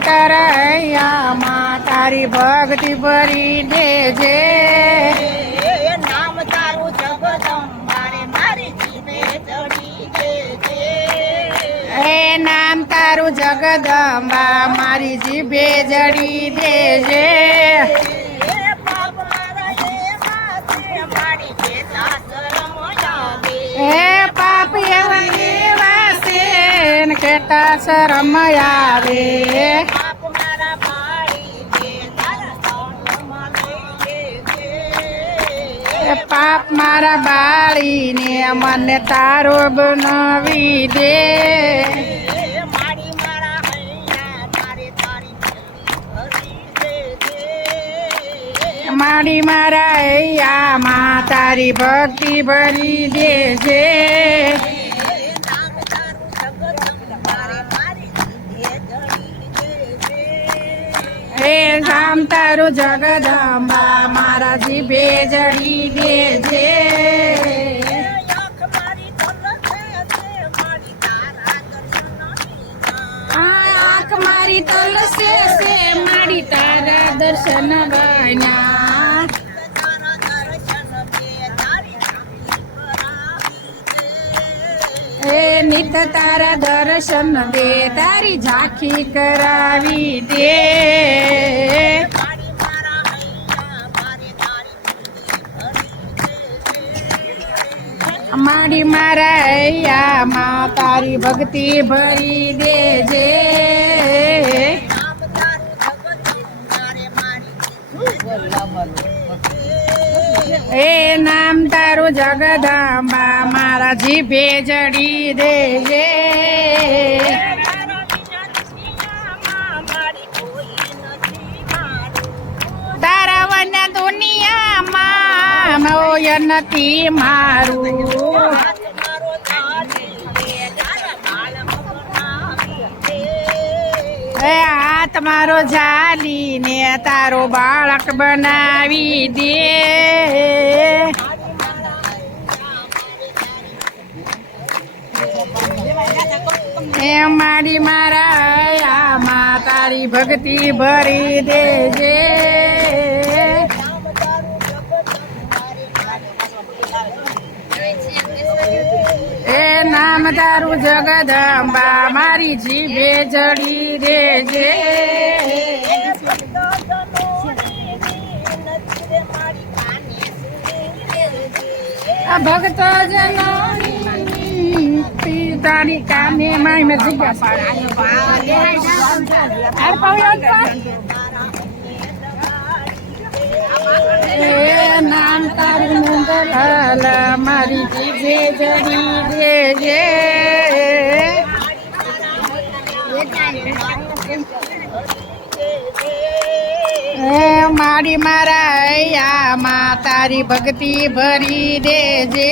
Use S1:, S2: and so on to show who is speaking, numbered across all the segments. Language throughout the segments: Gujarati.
S1: અંતરૈયામાં તારી ભક્તિ ભરી દેજે.
S2: નામ તારું જગદંબારે મારી જીભે ચડી દેજે.
S1: એ નામ તારું જગદંબા મારી જીભે જડી દેજે. કેટા શરમ આવે
S2: પાપ મારા
S1: બાળીને મને તારો બનાવી દે.
S2: મારી મારા હૈયા તારે તારી ભક્તિ ભરી દેજે.
S1: હે રામ તારું જગદંબા, મારા જીભે જડી
S2: તલસે છે
S1: આંખ મારી તલસે મારી તારા દર્શન બન્યા નિત તારા દર્શન દે, તારી ઝાંખી કરાવી દે.
S2: મારી મારા હૈયા મારે તારી ભક્તિ ભરી દેજે.
S1: એ નામ તારું જગદંબા જીભે જડી દેજે.
S2: તારાવન વિના દુનિયામાં
S1: મોય નથી મારું.
S2: હાથ મારો
S1: જાલીને તારો બાળક બનાવી દે. મારી મારા માં તારી ભક્તિ ભરી દેજે. એ નામ તારું જગદંબા, મારી જીભે જડી દેજે. ભક્ત જનોની તારી કામે માય મેં જગ્યા પાડ. એ નામ તારું નંદલાલ મારી જીભે જડી દેજે મારી મારા મા તારી ભક્તિ ભરી દેજે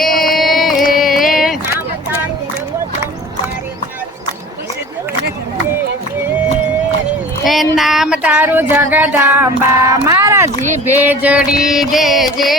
S1: એ નામ તારું જગદાંબા મારા જીભે જડી દેજે.